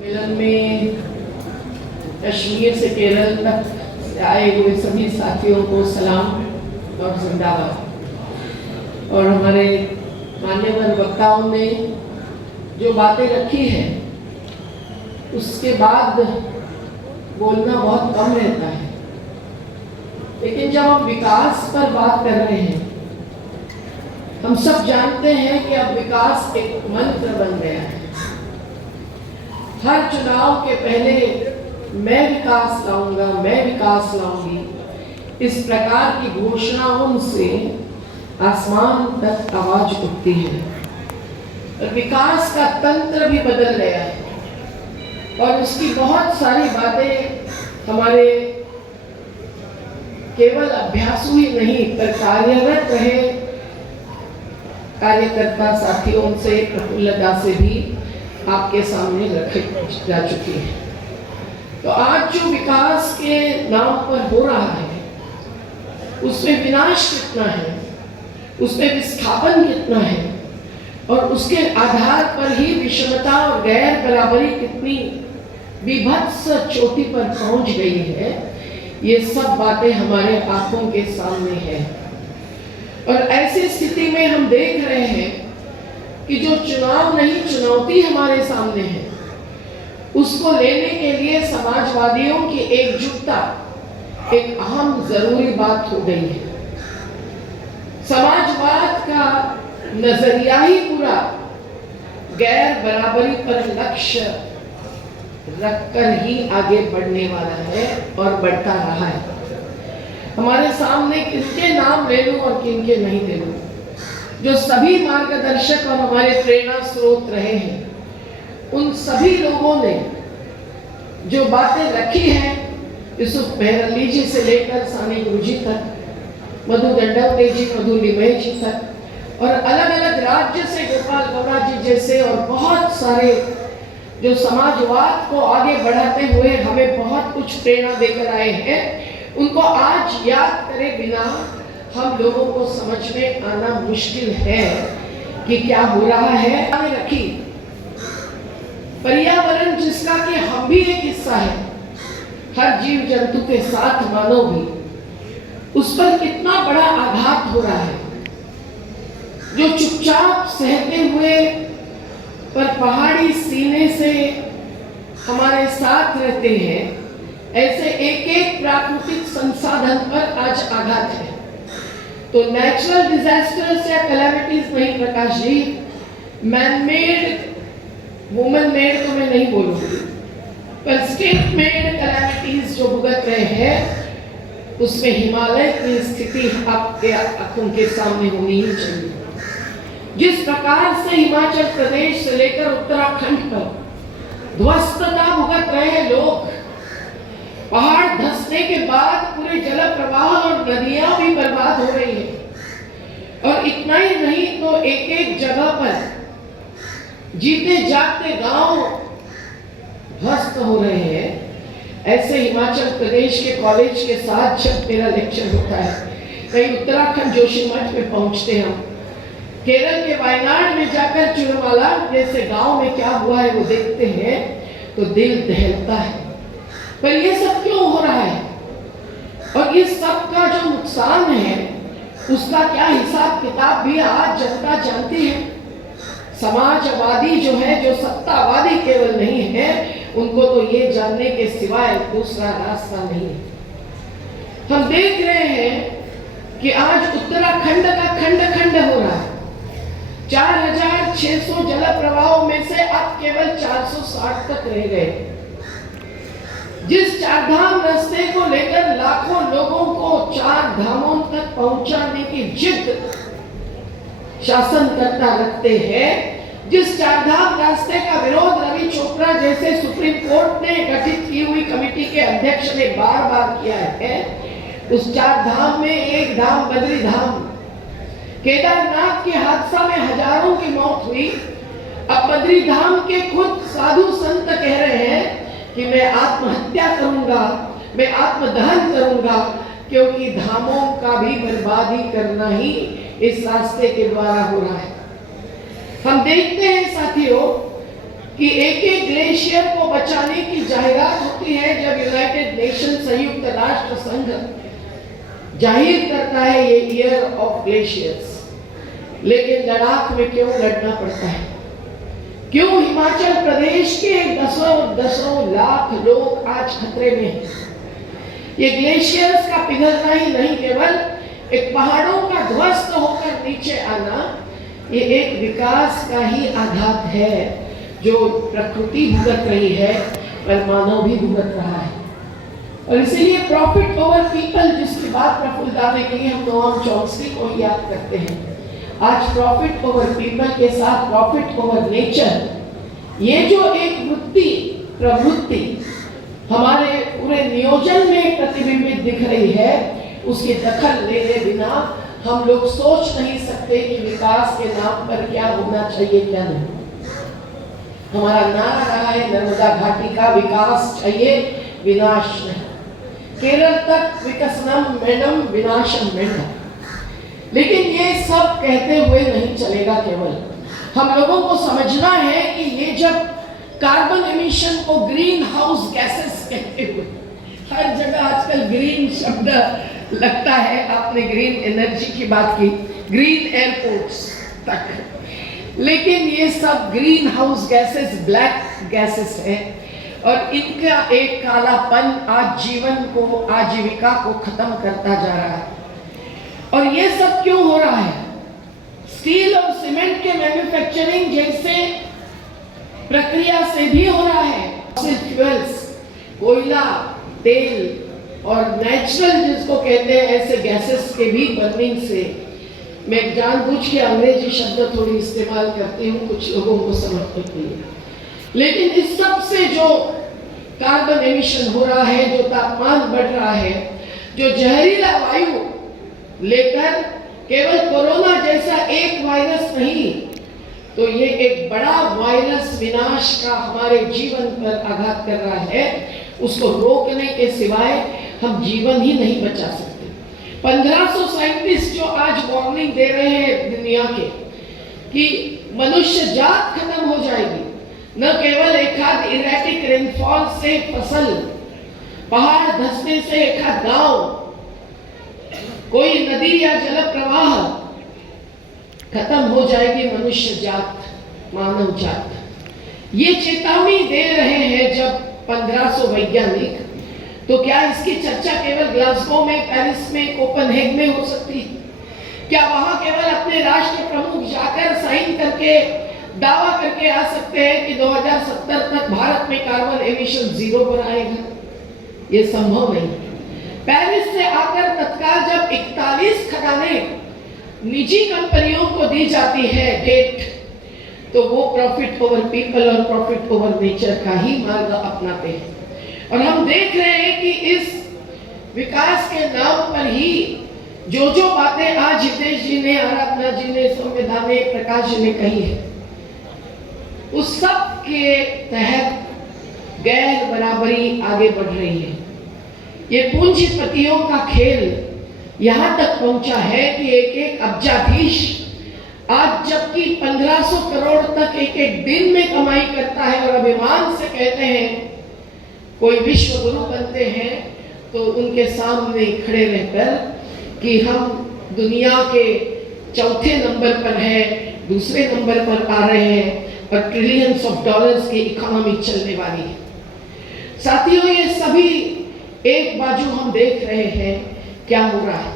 मिलन में कश्मीर से केरल तक आए हुए सभी साथियों को सलाम और जिंदाबाद। और हमारे मान्यवर वक्ताओं ने जो बातें रखी हैं उसके बाद बोलना बहुत कम रहता है, लेकिन जब हम विकास पर बात कर रहे हैं, हम सब जानते हैं कि अब विकास एक मंत्र बन गया है। हर चुनाव के पहले मैं विकास लाऊंगा, मैं विकास लाऊंगी, इस प्रकार की घोषणाओं से आसमान तक आवाज उठती है। और विकास का तंत्र भी बदल गया है और उसकी बहुत सारी बातें हमारे केवल अभ्यासु ही नहीं पर कार्यरत रहे कार्यकर्ता साथियों से, प्रफुल्लता से भी आपके सामने रखे जा चुकी है। तो आज जो विकास के नाम पर हो रहा है उसमें विनाश कितना है, उसमें विस्थापन कितना है और उसके आधार पर ही विषमता और गैर बराबरी कितनी विभत्स चोटी पर पहुंच गई है, ये सब बातें हमारे आंखों के सामने है। और ऐसी स्थिति में हम देख रहे हैं कि जो चुनाव नहीं चुनौती हमारे सामने है, उसको लेने के लिए समाजवादियों की एकजुटता एक अहम जरूरी बात हो गई है। समाजवाद का नजरिया ही पूरा गैर बराबरी पर लक्ष्य रखकर ही आगे बढ़ने वाला है और बढ़ता रहा है। हमारे सामने किसके नाम ले लूं और किनके नहीं ले लूं, जो सभी मार्गदर्शक और हमारे प्रेरणा स्रोत रहे हैं, उन सभी लोगों ने जो बातें रखी हैं, यूसुफ मेहरअली जी से लेकर सानी गुरुजी तक, मधु दंडवते जी, मधु लिमय जी तक, और अलग अलग राज्य से गोपाल गौड़ा जी जैसे और बहुत सारे जो समाजवाद को आगे बढ़ाते हुए हमें बहुत कुछ प्रेरणा देकर आए हैं, उनको आज याद करे बिना हम लोगों को समझ में आना मुश्किल है कि क्या हो रहा है। हमें रखी पर्यावरण जिसका कि हम भी एक हिस्सा है, हर जीव जंतु के साथ मानव भी, उस पर कितना बड़ा आघात हो रहा है। जो चुपचाप सहते हुए पर पहाड़ी सीने से हमारे साथ रहते हैं, ऐसे एक एक प्राकृतिक संसाधन पर आज आघात है। तो नेचुरल डिजास्टर्स या कैलामिटीज नहीं Prakash ji, man made, woman made तो मैं नहीं बोलूंगी, पर स्टेट मेड कैलामिटीज जो भुगत रहे हैं, उसमें हिमालय की स्थिति आपके आंखों के सामने होनी ही चाहिए। जिस प्रकार से हिमाचल प्रदेश से लेकर उत्तराखंड पर ध्वस्तता भुगत रहे लोग, पहाड़ धंसने के बाद पूरे जल प्रवाह और नदियां भी बर्बाद हो रही है। और इतना ही नहीं तो एक एक जगह पर जीते जागते गांव ध्वस्त हो रहे हैं। ऐसे हिमाचल प्रदेश के कॉलेज के साथ जब मेरा लेक्चर होता है, कहीं उत्तराखंड जोशीमठ में पहुंचते हम, केरल के वायनाड में जाकर चुरमाला जैसे गांव में क्या हुआ है वो देखते हैं तो दिल दहलता है। पर ये सब क्यों हो रहा है और इस सब का जो नुकसान है उसका क्या हिसाब किताब भी आज जनता जानती है। समाजवादी जो है, जो सत्तावादी केवल नहीं है, उनको तो ये जानने के सिवाय दूसरा रास्ता नहीं है। हम देख रहे हैं कि आज उत्तराखंड का खंड खंड हो रहा है। 4600 जल प्रवाहों में से अब केवल 460 तक रह गए। जिस चारधाम रास्ते को लेकर लाखों लोगों को चार धामों तक पहुंचाने की जिद शासनकर्ता रखते हैं, जिस चारधाम रास्ते का विरोध रवि चोपड़ा जैसे सुप्रीम कोर्ट ने गठित की हुई कमेटी के अध्यक्ष ने बार बार किया है, उस चार धाम में एक धाम बद्री धाम, केदारनाथ के हादसा में हजारों की मौत हुई। अब बद्री धाम के खुद साधु संत कह रहे हैं कि मैं आत्महत्या करूंगा, मैं आत्मदहन करूंगा, क्योंकि धामों का भी बर्बादी करना ही इस रास्ते के द्वारा हो रहा है। हम देखते हैं साथियों कि एक एक ग्लेशियर को बचाने की जाहिरात होती है जब यूनाइटेड नेशन संयुक्त राष्ट्र संघ जाहिर करता है ये ईयर ऑफ ग्लेशियर्स, लेकिन लद्दाख में क्यों लड़ना पड़ता है? क्यों हिमाचल प्रदेश के दसों लाख लोग आज खतरे में हैं? ये ग्लेशियर्स का पिघलना ही नहीं, केवल एक पहाड़ों का ध्वस्त होकर नीचे आना, ये एक विकास का ही आघात है जो प्रकृति भुगत रही है पर मानव भी भुगत रहा है। और इसीलिए प्रॉफिट ओवर पीपल जिसकी बात प्रफुल्ल दा ने की, हम नोआम चॉम्स्की को ही याद करते हैं। आज प्रॉफिट ओवर पीपल के साथ प्रॉफिट ओवर नेचर, ये जो एक प्रवृत्ति हमारे पूरे नियोजन में प्रतिबिंबित दिख रही है, उसकी दखल लेने बिना हम लोग सोच नहीं सकते कि विकास के नाम पर क्या होना चाहिए क्या नहीं। हमारा नारा रहा है नर्मदा घाटी का विकास चाहिए, विनाश नहीं। केरल तक विकसनम मेडम विनाशम मेडम। लेकिन ये सब कहते हुए नहीं चलेगा। केवल हम लोगों को समझना है कि ये जब कार्बन एमिशन को ग्रीन हाउस गैसेस कहते हुए, हर जगह आजकल ग्रीन शब्द लगता है। आपने ग्रीन एनर्जी की बात की, ग्रीन एयरपोर्ट्स तक, लेकिन ये सब green house gases black gases है और इनका एक कालापन आज जीवन को, आजीविका को खत्म करता जा रहा है। और ये सब क्यों हो रहा है? स्टील और सीमेंट के मैन्युफैक्चरिंग जैसे प्रक्रिया से भी हो रहा है। फॉसिल फ्यूल्स, कोयला, तेल और नेचुरल जिसको कहते हैं ऐसे गैसेस के भी बर्निंग से। मैं जानबूझ के अंग्रेजी शब्द थोड़ी इस्तेमाल करती हूँ कुछ लोगों को समझने के लिए, लेकिन इस सब से जो कार्बन एमिशन हो रहा है, जो तापमान बढ़ रहा है, जो जहरीला वायु लेकर केवल कोरोना जैसा एक वायरस नहीं, तो ये एक बड़ा वायरस विनाश का हमारे जीवन पर आघात कर रहा है। उसको रोकने के सिवाय हम जीवन ही नहीं बचा सकते। 1500 साइंटिस्ट जो आज वार्निंग दे रहे हैं दुनिया के कि मनुष्य जात खत्म हो जाएगी, न केवल एक आध इरेटिक रेनफॉल से फसल, पहाड़ धंसने से एक आध गांव, कोई नदी या जल प्रवाह, खत्म हो जाएगी मनुष्य जात, मानव जात। ये चेतावनी दे रहे हैं जब 1500 वैज्ञानिक, तो क्या इसकी चर्चा केवल ग्लासगो में, पेरिस में, कोपेनहेगन में हो सकती है? क्या वहां केवल अपने राष्ट्र प्रमुख जाकर साइन करके दावा करके आ सकते हैं कि 2070 तक भारत में कार्बन एमिशन 0 पर आएगा? ये संभव नहीं। पेरिस से आकर तत्काल जब 41 खदानें निजी कंपनियों को दी जाती है डेट, तो वो प्रॉफिट ओवर पीपल और प्रॉफिट ओवर नेचर का ही मार्ग अपनाते हैं। और हम देख रहे हैं कि इस विकास के नाम पर ही जो जो बातें आज हितेश जी ने, आराधना जी ने, संविधान ने, प्रकाश जी ने कही है, उस सब के तहत गैर बराबरी आगे बढ़ रही है। ये पूंजीपतियों का खेल यहाँ तक पहुंचा है कि एक एक अब्जाधीश आज जबकि 1500 करोड़ तक एक एक दिन में कमाई करता है और अभिमान से कहते हैं कोई विश्व गुरु बनते हैं, तो उनके सामने खड़े रहकर कि हम दुनिया के चौथे नंबर पर है, दूसरे नंबर पर आ रहे हैं और ट्रिलियंस ऑफ डॉलर्स की इकोनॉमी चलने वाली है। साथियों, ये सभी एक बाजू हम देख रहे हैं क्या हो रहा है,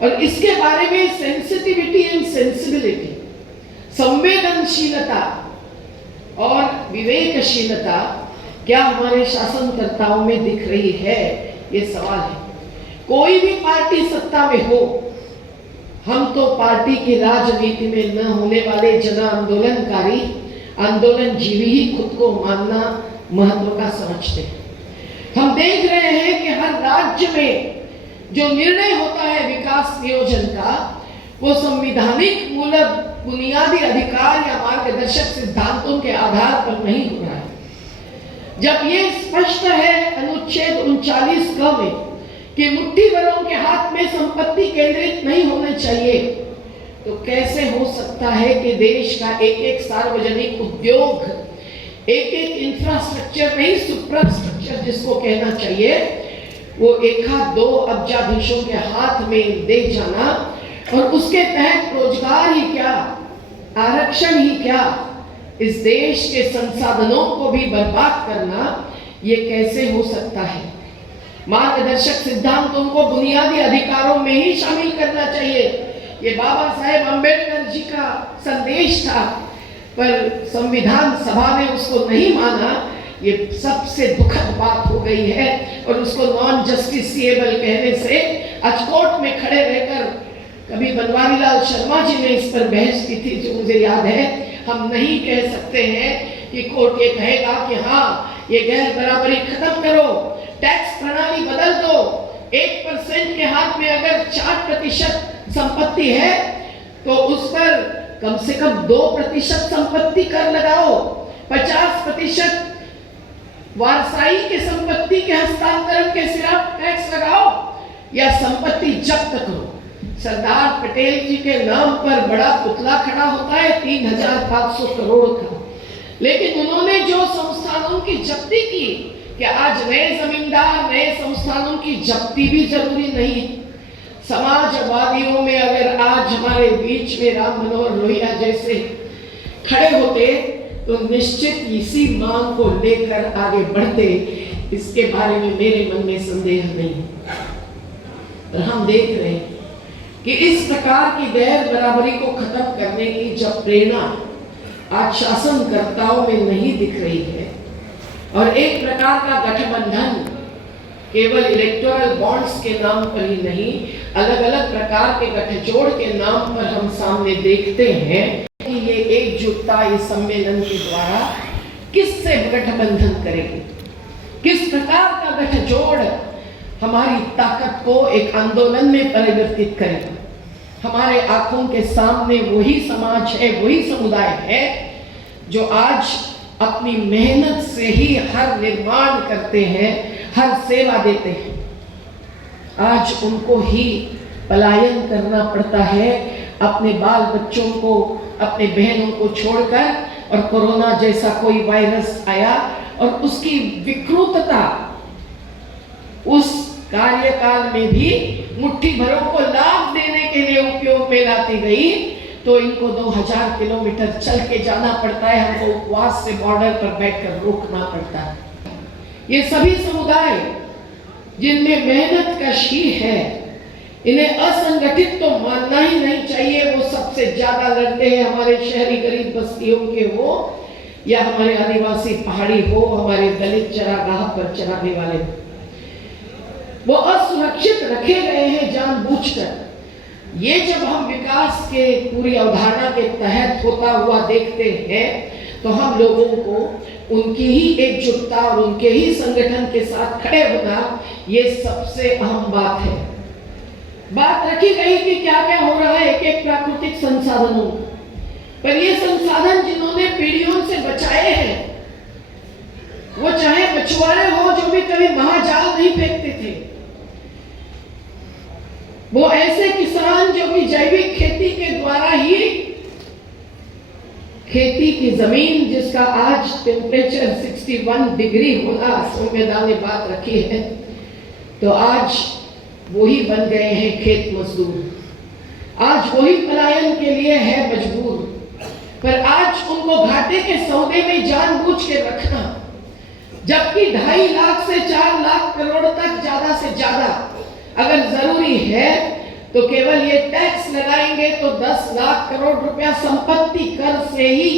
और इसके बारे में सेंसिटिविटी एंड सेंसिबिलिटी, संवेदनशीलता और विवेकशीलता क्या हमारे शासनकर्ताओं में दिख रही है? ये सवाल है। कोई भी पार्टी सत्ता में हो, हम तो पार्टी की राजनीति में न होने वाले जन आंदोलनकारी, आंदोलन जीवी ही खुद को मानना महत्व का समझते हैं। हम देख रहे हैं कि हर राज्य में जो निर्णय होता है विकास नियोजन का, वो संवैधानिक मूलक बुनियादी अधिकार या मार्गदर्शक सिद्धांतों के आधार पर नहीं हो रहा है। जब ये स्पष्ट है अनुच्छेद 39 क में कि मुट्ठी भरों के हाथ में संपत्ति केंद्रित नहीं होनी चाहिए, तो कैसे हो सकता है कि देश का एक एक सार्वजनिक उद्योग एक एक इंफ्रास्ट्रक्चर नहीं, सुप्रास्ट्रक्चर जिसको कहना चाहिए, वो 1-2 अब्जाधीशों के हाथ में दे जाना और उसके तहत रोजगार ही क्या, आरक्षण ही क्या, इस देश के संसाधनों को भी बर्बाद करना, ये कैसे हो सकता है? मार्गदर्शक सिद्धांतों को बुनियादी अधिकारों में ही शामिल करना चाहिए। ये बाबा साहेब अम्बेडकर जी का संदेश था, पर संविधान सभा ने उसको नहीं माना। ये सबसे दुखद बात हो गई है और उसको नॉन जस्टिसिएबल कहने से आज कोर्ट में खड़े रहकर कभी बनवारीलाल शर्मा जी ने इस पर बहस की थी, जो मुझे याद है। हम नहीं कह सकते हैं कि कोर्ट ये कहेगा कि हाँ ये गैर बराबरी खत्म करो, टैक्स प्रणाली बदल दो, 1% के हाथ में अगर 4% संपत्ति है तो उस पर कम से कम 2% संपत्ति कर लगाओ, 50% वारसाई के संपत्ति के हस्तांतरण के सिर्फ टैक्स लगाओ या संपत्ति जब्त करो। सरदार पटेल जी के नाम पर बड़ा पुतला खड़ा होता है 3,500 करोड़ का, लेकिन उन्होंने जो संस्थानों की जब्ती की, कि आज नए जमींदार नए संस्थानों की जब्ती भी जरूरी नहीं। समाजवादियों में अगर आज हमारे बीच में राम मनोहर लोहिया जैसे खड़े होते तो निश्चित इसी मांग को लेकर आगे बढ़ते, इसके बारे में मेरे मन में संदेह नहीं। पर हम देख रहे हैं कि इस प्रकार की गैर बराबरी को खत्म करने की जब प्रेरणा आज शासनकर्ताओं में नहीं दिख रही है और एक प्रकार का गठबंधन केवल इलेक्टोरल बॉन्ड्स के नाम पर ही नहीं, अलग अलग प्रकार के गठजोड़ के नाम पर हम सामने देखते हैं कि ये एकजुटता इस सम्मेलन के द्वारा किससे गठबंधन करेगी, किस प्रकार का गठजोड़ हमारी ताकत को एक आंदोलन में परिवर्तित करेगा। हमारे आंखों के सामने वही समाज है, वही समुदाय है जो आज अपनी मेहनत से ही हर निर्माण करते हैं, हर सेवा देते हैं। आज उनको ही पलायन करना पड़ता है, अपने बाल बच्चों को, अपने बहनों को छोड़कर, और कोरोना जैसा कोई वायरस आया और उसकी विकृतता उस कार्यकाल में भी मुट्ठी भरों को लाभ देने के लिए उपयोग में लाती गई, तो इनको 2000 किलोमीटर चल के जाना पड़ता है, हमको उपवास से बॉर्डर पर बैठकर रोकना पड़ता है। ये सभी समुदाय जिनमें मेहनत कशी है, इन्हें असंगठित तो मानना ही नहीं चाहिए। वो सबसे ज्यादा लड़ते हैं, हमारे शहरी गरीब बस्तियों के हो या हमारे आदिवासी पहाड़ी हो, हमारे दलित चरागाह पर चराने वाले हो, वो असुरक्षित रखे गए हैं जानबूझकर। ये जब हम विकास के पूरी अवधारणा के तहत होता हुआ देखते हैं तो हम लोगों को उनकी ही एकजुटता और उनके ही संगठन के साथ खड़े होना, ये सबसे अहम बात है। बात रखी गई कि क्या क्या हो रहा है एक एक प्राकृतिक संसाधनों, पर ये संसाधन जिन्होंने पीढ़ियों से बचाए हैं, वो चाहे मछुआरे हो जो भी कभी महाजाल नहीं फेंकते थे, वो ऐसे किसान जो कि जैविक खेती के द्वारा ही खेती की जमीन जिसका आज टेम्परेचर 61 डिग्री होना संविधान ने बात रखी है, तो आज वही बन गए हैं खेत मजदूर, आज वही पलायन के लिए है मजबूर। पर आज उनको घाटे के सौदे में जानबूझ के रखना, जबकि 2.5 लाख से 4 लाख करोड़ तक ज्यादा से ज्यादा अगर जरूरी है तो केवल ये टैक्स लगाएंगे तो 10 लाख करोड़ रुपया संपत्ति कर से ही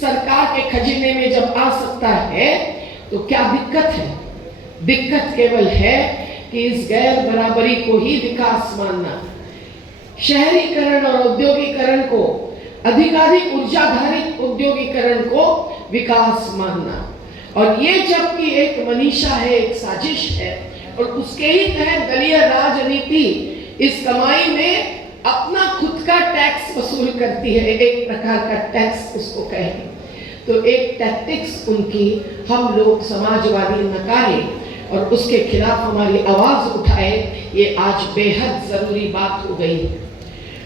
सरकार के खजीने में जब आ सकता है, तो क्या दिक्कत है? दिक्कत केवल है कि इस गैर बराबरी को ही विकास मानना, शहरीकरण और औद्योगिकरण को, अधिकाधिक ऊर्जाधारित औद्योगिकरण को विकास मानना, और ये जबकि एक मनीषा है, एक साजिश है, और उसके ही तहत दलीय राजनीति इस कमाई में अपना खुद का टैक्स वसूल करती है, एक प्रकार का टैक्स उसको कहें। तो एक टैक्टिक्स उनकी हम लोग समाजवादी नकारे और उसके खिलाफ हमारी आवाज उठाए, ये आज बेहद जरूरी बात हो गई।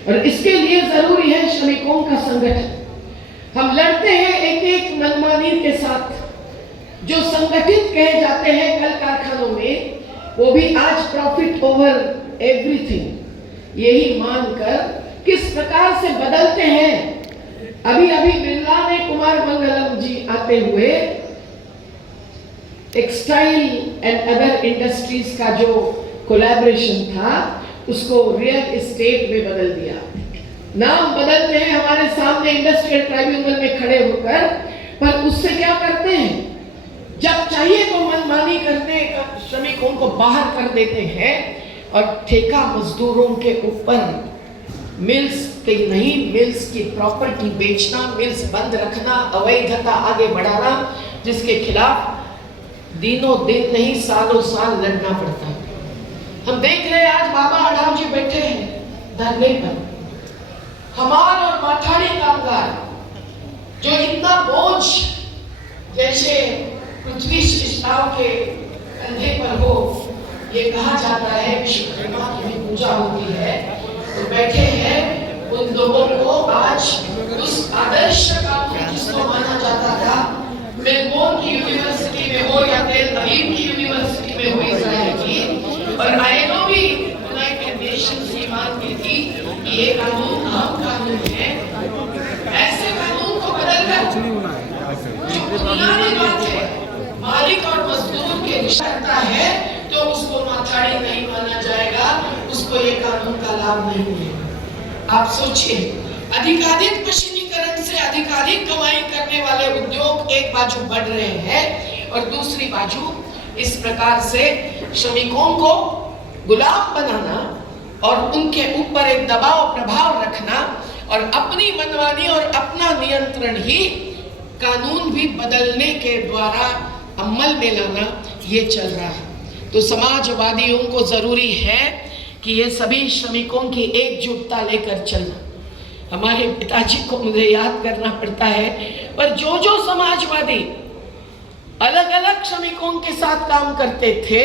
और इसके लिए जरूरी है श्रमिकों का संगठन। हम लड़ते हैं एक एक मनमानी के साथ, जो संगठित कहे जाते हैं कल कारखानों में, वो भी आज प्रॉफिट ओवर एवरीथिंग यही मानकर किस प्रकार से बदलते हैं। अभी अभी बिरला ने कुमार मंगलम जी आते हुए टेक्सटाइल एंड अदर इंडस्ट्रीज का जो कोलैबोरेशन था उसको रियल एस्टेट में बदल दिया। नाम बदलते हैं हमारे सामने इंडस्ट्रियल ट्राइब्यूनल में खड़े होकर, पर उससे क्या करते हैं, जब चाहिए तो मनमानी करते श्रमिकों को बाहर कर देते हैं और ठेका मजदूरों के ऊपर मिल्स के नहीं, मिल्स की प्रॉपर्टी बेचना, मिल्स बंद रखना, अवैधता आगे बढ़ाना, जिसके खिलाफ दिनों दिन नहीं सालों साल लड़ना पड़ता है। हम देख रहे हैं आज बाबा अड़ाव जी बैठे हैं धरने पर। हमार और माठाड़ी कामगार जो इतना बोझ जैसे पृथ्वी सृष्टाओं के कंधे पर हो, ये कहा जाता है विश्वकर्मा की भी पूजा होती है, तो बैठे हैं उन लोगों को आज उस आदर्श कानून जिसको माना जाता था, मेलबोर्न की यूनिवर्सिटी में हो या तेल अवीव की यूनिवर्सिटी में हो इजराइल की, और आईएलओ भी यूनाइटेड नेशंस की मानती थी कि ये कानून आम कानून है। ऐसे कानून को बदलकर जो बुनियादी बात है मालिक और मजदूर के रिश्ता है, तो उसको माथाड़ी नहीं माना जाएगा, उसको ये कानून का लाभ नहीं मिलेगा। आप सोचिए, अधिकाधिक मशीनीकरण से अधिकाधिक कमाई करने वाले उद्योग एक बाजू बढ़ रहे हैं और दूसरी बाजू इस प्रकार से श्रमिकों को गुलाम बनाना और उनके ऊपर एक दबाव प्रभाव रखना और अपनी मनमानी और अपना नियंत्रण ही कानून भी बदलने के द्वारा अमल में लाना, ये चल रहा है। तो समाजवादियों को जरूरी है कि ये सभी श्रमिकों की एकजुटता लेकर चलना। हमारे पिताजी को मुझे याद करना पड़ता है, पर जो जो समाजवादी अलग अलग श्रमिकों के साथ काम करते थे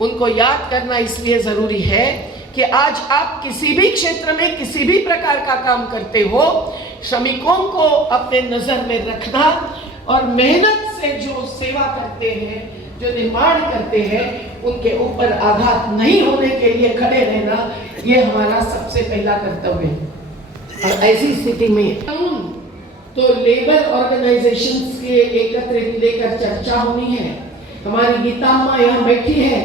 उनको याद करना इसलिए जरूरी है कि आज आप किसी भी क्षेत्र में किसी भी प्रकार का काम करते हो, श्रमिकों को अपने नजर में रखना और मेहनत से जो सेवा करते हैं, जो निर्माण करते हैं, उनके ऊपर आघात नहीं होने के लिए खड़े रहना, ये हमारा सबसे पहला कर्तव्य है। और ऐसी स्थिति में तो लेबर ऑर्गेनाइजेशंस के एकत्रित लेकर चर्चा होनी है। हमारी गीता अम्मा यहाँ बैठी है,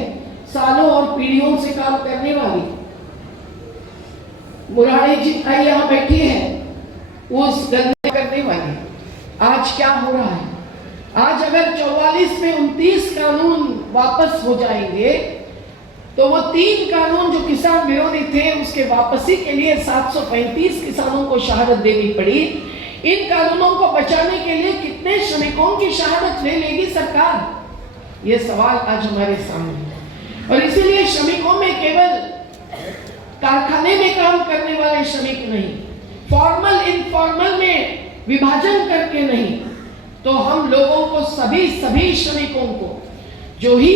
सालों और पीढ़ियों से काम करने वाली। मुरारी जी ताई यहाँ बैठी है, उस गन्ने करने वाली। आज क्या हो रहा है? आज अगर 44 में 29 कानून वापस हो जाएंगे तो वो 3 कानून जो किसान विरोधी थे उसके वापसी के लिए 735 किसानों को शहादत देनी पड़ी। इन कानूनों को बचाने के लिए कितने श्रमिकों की शहादत ले लेगी सरकार? ये सवाल आज हमारे सामने है। और इसीलिए श्रमिकों में केवल कारखाने में काम करने वाले श्रमिक नहीं, फॉर्मल इनफॉर्मल में विभाजन करके नहीं, तो हम लोगों को सभी श्रमिकों को जो ही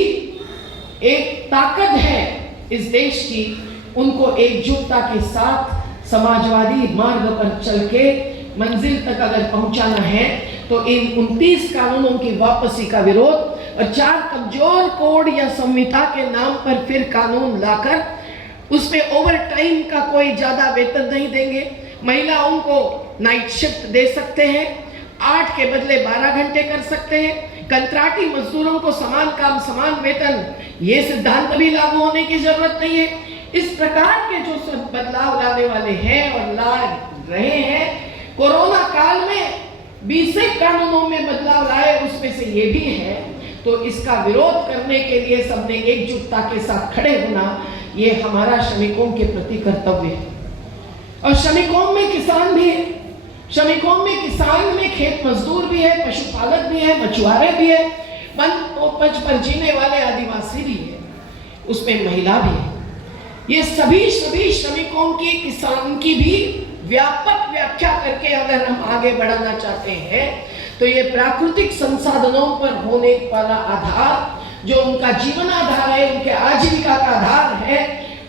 एक ताकत है इस देश की, उनको एकजुटता के साथ समाजवादी मार्ग पर चल के मंजिल तक अगर पहुंचाना है तो इन 29 कानूनों की वापसी का विरोध और 4 कमजोर कोड या संविधा के नाम पर फिर कानून लाकर उसमें ओवर टाइम का कोई ज्यादा वेतन नहीं देंगे, महिलाओं को नाइट शिफ्ट दे सकते हैं, 8 के बदले 12 घंटे कर सकते हैं, कंत्राटी मजदूरों को समान काम समान वेतन, ये सिद्धांत भी लागू होने की जरूरत नहीं है। इस प्रकार के जो सब बदलाव लाने वाले हैं और ला रहे हैं, कोरोना काल में 20 कानूनों में बदलाव लाए, उसमें से ये भी है। तो इसका विरोध करने के लिए सबने एकजुटता के साथ खड़े होना, ये हमारा श्रमिकों के प्रति कर्तव्य है। और श्रमिकों में किसान भी है, श्रमिकों में किसान में खेत मजदूर भी है, पशुपालक भी है, मछुआरे भी है, वन उपज पर जीने वाले आदिवासी भी है, उसमें महिला भी है। ये सभी श्रमिकों की, किसान की भी व्यापक व्याख्या करके अगर हम आगे बढ़ाना चाहते हैं तो ये प्राकृतिक संसाधनों पर होने वाला आधार, जो उनका जीवन आधार है, उनके आजीविका का आधार है,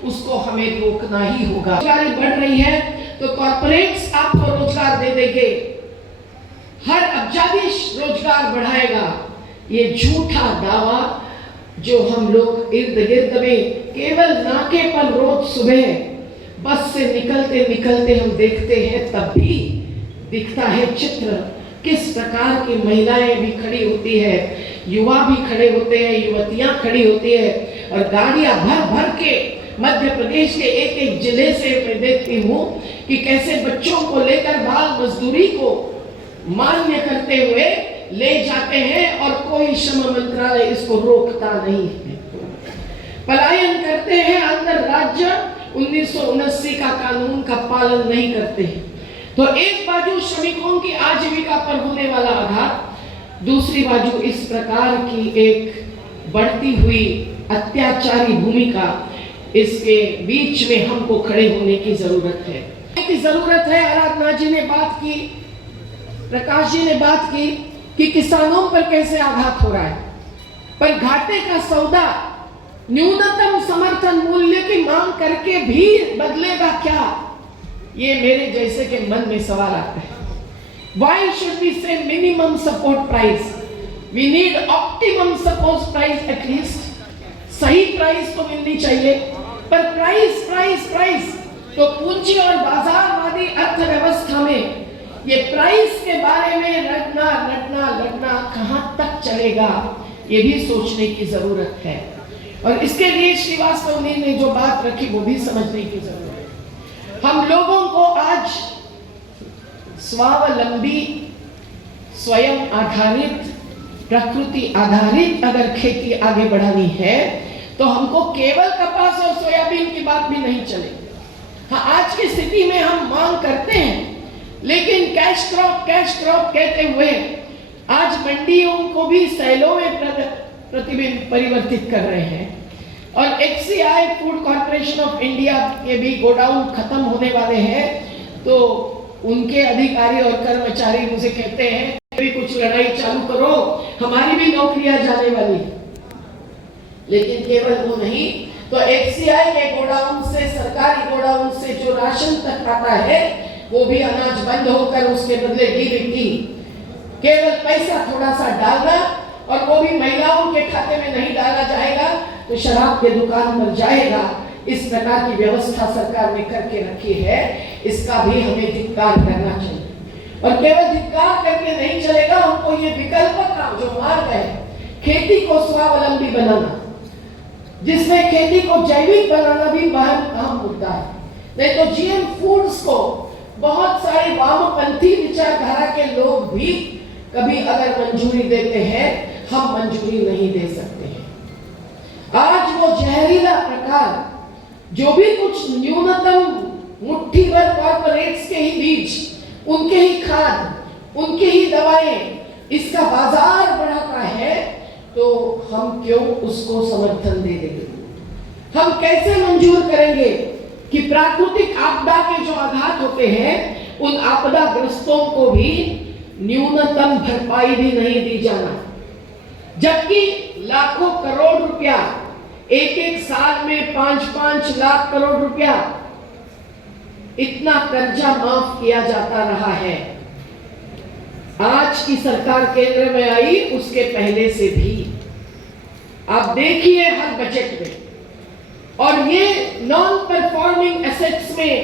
उसको हमें रोकना ही होगा। बेरोजगारी बढ़ रही है तो कॉर्पोरेट्स आपको रोजगार दे देंगे, हर अब्जादी रोजगार बढ़ाएगा, ये झूठा दावा जो हम लोग इर्द गिर्द में केवल नाके पर रोज सुबह बस से निकलते निकलते हम देखते हैं, तब भी दिखता है चित्र, किस प्रकार की महिलाएं भी खड़ी होती है, युवा भी खड़े होते हैं, युवतियां खड़ी होती है, और गाड़ियां भर भर के मध्य प्रदेश के एक एक जिले से मैं देखती हूँ कि कैसे बच्चों को लेकर बाल मजदूरी को मान्य करते हुए ले जाते हैं और कोई श्रम मंत्रालय इसको रोकता नहीं है। पलायन करते हैं, अंतर राज्य 1979 का कानून का पालन नहीं करते हैं। तो एक बाजू श्रमिकों की आजीविका पर होने वाला आघात, दूसरी बाजू इस प्रकार की एक बढ़ती हुई अत्याचारी भूमिका, इसके बीच में हमको खड़े होने की जरूरत है। आराधना जी ने बात की, प्रकाश जी ने बात की कि किसानों पर कैसे आघात हो रहा है, पर घाटे का सौदा न्यूनतम समर्थन मूल्य की मांग करके भी बदलेगा क्या? ये मेरे जैसे के मन में सवाल आता है। Why should we say minimum support price? We need optimum support price at least. सही प्राइस तो मिलनी चाहिए, पर प्राइस तो पूंजी और बाजारवादी अर्थव्यवस्था में ये प्राइस के बारे में लड़ना कहां तक चलेगा, ये भी सोचने की जरूरत है। और इसके लिए श्रीवास्तव जी ने जो बात रखी वो भी समझने की जरूरत है। हम लोगों को आज स्वावलंबी, स्वयं आधारित, प्रकृति आधारित अगर खेती आगे बढ़ानी है तो हमको केवल कपास और सोयाबीन की बात भी नहीं चलेगी। हाँ, आज की स्थिति में हम मांग करते हैं, लेकिन कैश क्रॉप कहते हुए आज मंडियों को भी सैलों में परिवर्तित कर रहे हैं। और FCI food corporation of India के भी गोडाउन खत्म होने वाले हैं, तो उनके अधिकारी और कर्मचारी मुझे कहते हैं भी कुछ लड़ाई चालू करो, हमारी भी नौकरियां जाने वाली। लेकिन केवल वो नहीं, तो एफसीआई के गोडाउन से, सरकारी गोडाउन से जो राशन तक आता है वो भी अनाज बंद होकर उसके बदले डीबीटी, केवल पैसा थोड़ा सा डालना, और वो भी महिलाओं के खाते में नहीं डाला जाएगा तो शराब के दुकान पर जाएगा। इस प्रकार की व्यवस्था सरकार ने करके रखी है, इसका भी हमें धिक्कार करना चाहिए। और केवल धिक्कार करके नहीं चलेगा, हमको ये विकल्प का जो मार्ग है, खेती को स्वावलंबी बनाना, जिसमें खेती को जैविक बनाना भी अहम मुद्दा है। नहीं तो जीएम फूड्स को बहुत सारे वामपंथी विचारधारा के लोग भी कभी अगर मंजूरी देते हैं, हम मंजूरी नहीं दे सकते हैं। आज वो जहरीला प्रकार, जो भी कुछ न्यूनतम मुट्ठी भर कॉर्पोरेट्स के ही बीज, उनके ही खाद, उनके ही दवाएं, इसका बाजार बढ़ाता है, तो हम क्यों उसको समर्थन दे देंगे? हम कैसे मंजूर करेंगे कि प्राकृतिक आपदा के जो आघात होते हैं, उन आपदाग्रस्तों को भी न्यूनतम भरपाई भी नहीं दी जाना, जबकि लाखों करोड़ रुपया एक साल में 5-5 लाख करोड़ रुपया इतना कर्जा माफ किया जाता रहा है। आज की सरकार केंद्र में आई, उसके पहले से भी आप देखिए हर बजट में, और ये नॉन परफॉर्मिंग एसेट्स में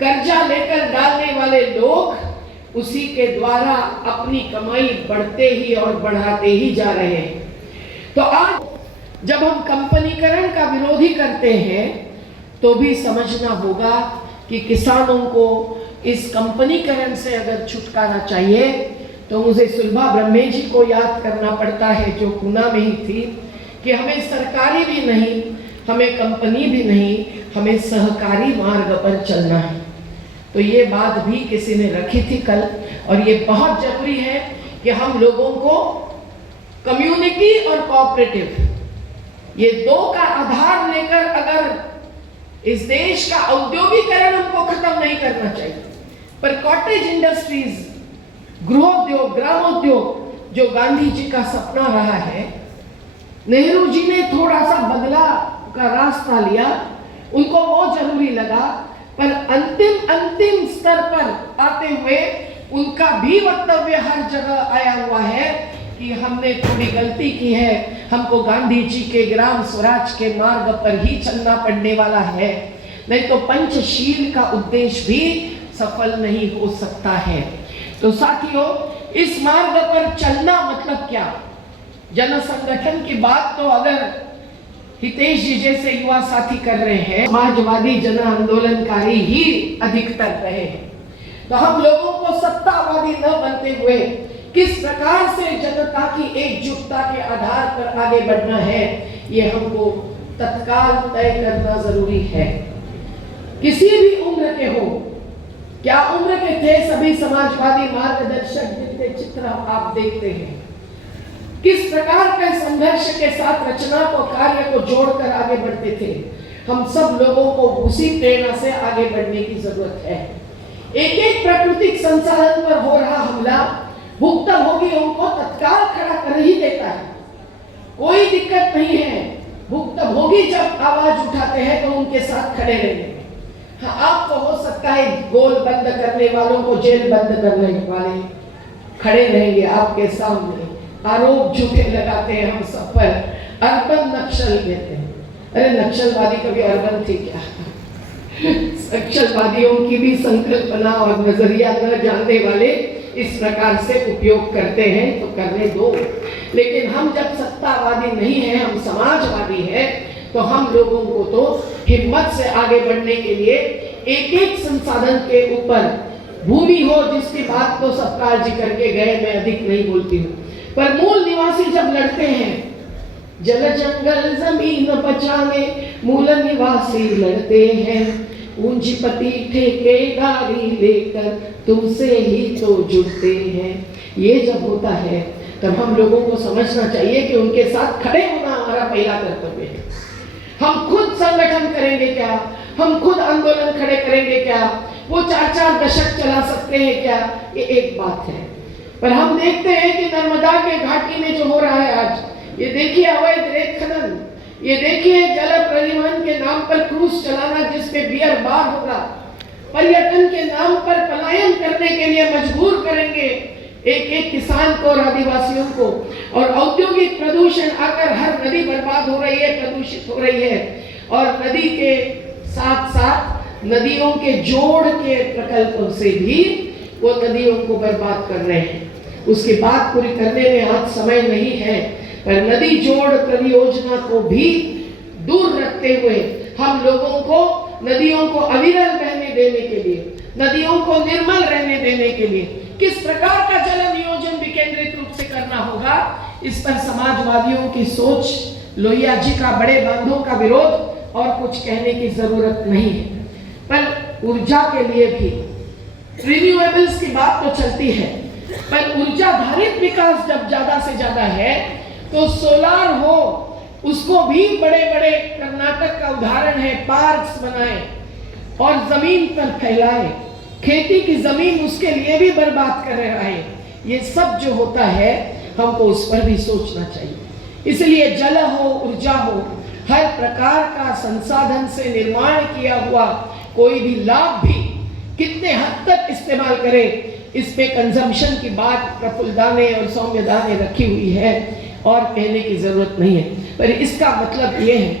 कर्जा लेकर डालने वाले लोग उसी के द्वारा अपनी कमाई बढ़ते ही और बढ़ाते ही जा रहे हैं। तो आज जब हम कंपनीकरण का विरोधी करते हैं, तो भी समझना होगा कि किसानों को इस कंपनीकरण से अगर छुटकारा चाहिए, तो मुझे सुलभा ब्रह्मे जी को याद करना पड़ता है, जो पुणे में ही थी, कि हमें सरकारी भी नहीं, हमें कंपनी भी नहीं, हमें सहकारी मार्ग पर चलना है। तो ये बात भी किसी ने रखी थी कल, और ये बहुत जरूरी है कि हम लोगों को कम्युनिटी और कोऑपरेटिव, ये दो का आधार लेकर अगर इस देश का औद्योगिकरण हमको खत्म नहीं करना चाहिए, पर कॉटेज इंडस्ट्रीज, गृहोद्योग, ग्रामोद्योग जो गांधी जी का सपना रहा है, नेहरू जी ने थोड़ा सा बदला का रास्ता लिया, उनको वो जरूरी लगा, पर अंतिम स्तर पर आते हुए उनका भी वक्तव्य हर जगह आया हुआ है कि हमने थोड़ी गलती की है, हमको गांधी जी के ग्राम स्वराज के मार्ग पर ही चलना पड़ने वाला है, नहीं तो पंचशील का उद्देश्य भी सफल नहीं हो सकता है। तो साथियों, इस मार्ग पर चलना मतलब क्या? जन संगठन की बात तो अगर हितेश जी जैसे युवा साथी कर रहे हैं, समाजवादी जन आंदोलनकारी ही अधिकतर रहे हैं, तो हम लोगों को सत्तावादी न बनते हुए किस प्रकार से जनता की एकजुटता के आधार पर आगे बढ़ना है, ये हमको तत्काल तय करना जरूरी है। किसी भी उम्र के हो, क्या उम्र के थे सभी समाजवादी मार्गदर्शक जिनके चित्र आप देखते हैं, किस प्रकार के संघर्ष के साथ रचना को कार्य को जोड़कर आगे बढ़ते थे। हम सब लोगों को उसी प्रेरणा से आगे बढ़ने की जरूरत है। एक एक प्राकृतिक संसाधन पर हो रहा हमला भुक्तभोगियों को तत्काल खड़ा कर ही देता है, कोई दिक्कत नहीं है। भुक्तभोगी जब आवाज उठाते हैं तो उनके साथ खड़े रहेंगे। हाँ, आपको हो सकता है गोल बंद करने वालों को जेल बंद करने वाले खड़े रहेंगे आपके सामने, आरोप झूठे लगाते हैं हम सब पर, अर्बन नक्सल कहते हैं। अरे नक्सलवादी कभी अर्बन थी क्या? नक्सलवादियों की भी संकल्पना और नजरिया न जानने वाले इस प्रकार से उपयोग करते हैं, तो करने दो। लेकिन हम जब सत्तावादी नहीं हैं, हम समाजवादी हैं, तो हम लोगों को तो हिम्मत से आगे बढ़ने के लिए एक एक संसाधन के ऊपर, भूमि हो जिसकी बात तो सत्कार जी करके गए, मैं अधिक नहीं बोलती हूँ, पर मूल निवासी जब लड़ते हैं, जल जंगल जमीन बचाने मूल निवासी लड़ते हैं, पूंजीपति ठेकेदारी लेकर तुमसे ही तो जुड़ते हैं। ये जब होता है तब हम लोगों को समझना चाहिए कि उनके साथ खड़े होना हमारा पहला कर्तव्य है। हम खुद संगठन करेंगे क्या? हम खुद आंदोलन खड़े करेंगे क्या? वो 4-4 दशक चला सकते हैं क्या? ये एक बात है। पर हम देखते हैं कि नर्मदा के घाटी में जो हो रहा है आज, ये देखिए अवैध रेत खनन, ये देखिए जल परिवहन के नाम पर क्रूज चलाना जिसपे बियर बार होगा, पर्यटन के नाम पर पलायन करने के लिए मजबूर करेंगे एक एक किसान को और आदिवासियों को, और औद्योगिक प्रदूषण आकर हर नदी बर्बाद हो रही है, प्रदूषित हो रही है, और नदी के साथ साथ नदियों के जोड़ के प्रकल्पों से भी वो नदियों को बर्बाद कर रहे हैं। उसकी बात पूरी करने में आज समय नहीं है, पर नदी जोड़ परियोजना को भी दूर रखते हुए हम लोगों को नदियों को अविरल बहने देने के लिए, नदियों को निर्मल रहने देने के लिए किस प्रकार का जल नियोजन विकेंद्रित रूप से करना होगा, इस पर समाजवादियों की सोच, लोहिया जी का बड़े बांधों का विरोध और कुछ कहने की जरूरत नहीं है। पर ऊर्जा के लिए भी रिन्यूएबल्स की बात तो चलती है, पर ऊर्जा धारित विकास जब ज्यादा से ज्यादा है तो सोलार हो, उसको भी बड़े बड़े कर्नाटक का उदाहरण है, पार्क्स बनाए और जमीन पर फैलाए, खेती की जमीन उसके लिए भी बर्बाद कर रहा है। ये सब जो होता है हमको उस पर भी सोचना चाहिए। इसलिए जल हो, ऊर्जा हो, हर प्रकार का संसाधन से निर्माण किया हुआ कोई भी लाभ भी कितने हद तक इस्तेमाल करे, इस पे कंजम्पशन की बात प्रफुल्लदा ने और सौम्यदा ने रखी हुई है और कहने की जरूरत नहीं है। पर इसका मतलब ये है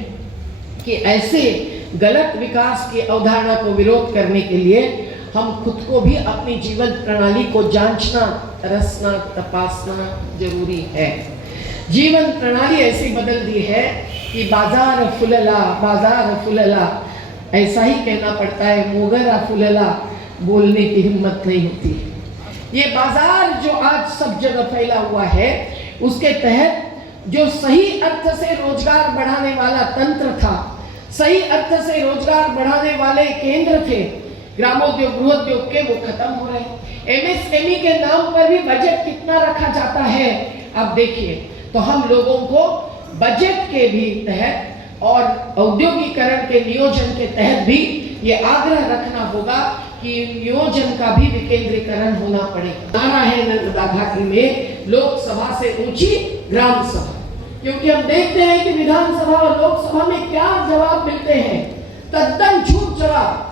कि ऐसे गलत विकास की अवधारणा को विरोध करने के लिए हम खुद को भी अपनी जीवन प्रणाली को जांचना, तरसना, तपासना जरूरी है। जीवन प्रणाली ऐसी बदल दी है कि बाजार फुलला ऐसा ही कहना पड़ता है, मोगरा फुलला बोलने की हिम्मत नहीं होती। ये बाजार जो आज सब जगह फैला हुआ है, उसके तहत जो सही अर्थ से रोजगार बढ़ाने वाला तंत्र था, सही अर्थ से रोजगार बढ़ाने वाले केंद्र थे, ग्रामोद्योग, गृहोद्योग के, वो खत्म हो रहे हैं। एमएसएमई के नाम पर भी बजट कितना रखा जाता है अब देखिए। तो हम लोगों को बजट के भी तहत और औद्योगिकरण के नियोजन के तहत भी ये आग्रह रखना होगा कि नियोजन का भी विकेंद्रीकरण होना पड़ेगा। नारा है नर्मदा घाटी में लोकसभा से ऊंची ग्राम सभा, क्योंकि हम देखते हैं कि विधानसभा और लोकसभा में क्या जवाब मिलते हैं, तद्दन झूठ जवाब।